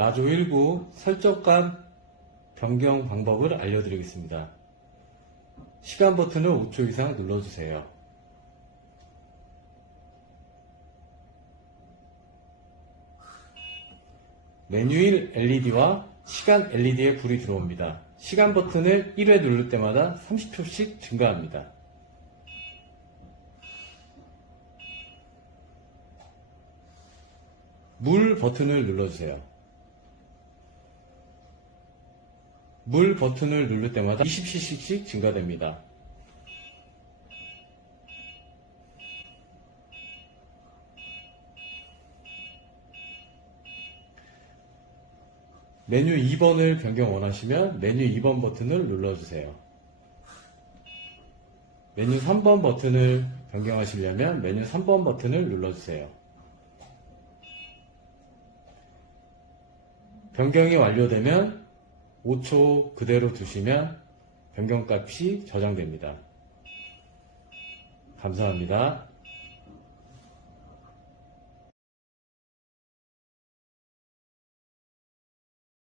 라조 1구 설정값 변경 방법을 알려드리겠습니다. 시간 버튼을 5초 이상 눌러주세요. 메뉴일 LED와 시간 LED에 불이 들어옵니다. 시간 버튼을 1회 누를 때마다 30초씩 증가합니다. 물 버튼을 눌러주세요. 물 버튼을 누를 때마다 20cc씩 증가됩니다. 메뉴 2번을 변경 원하시면 메뉴 2번 버튼을 눌러주세요. 메뉴 3번 버튼을 변경하시려면 메뉴 3번 버튼을 눌러주세요. 변경이 완료되면 5초 그대로 두시면 변경값이 저장됩니다. 감사합니다.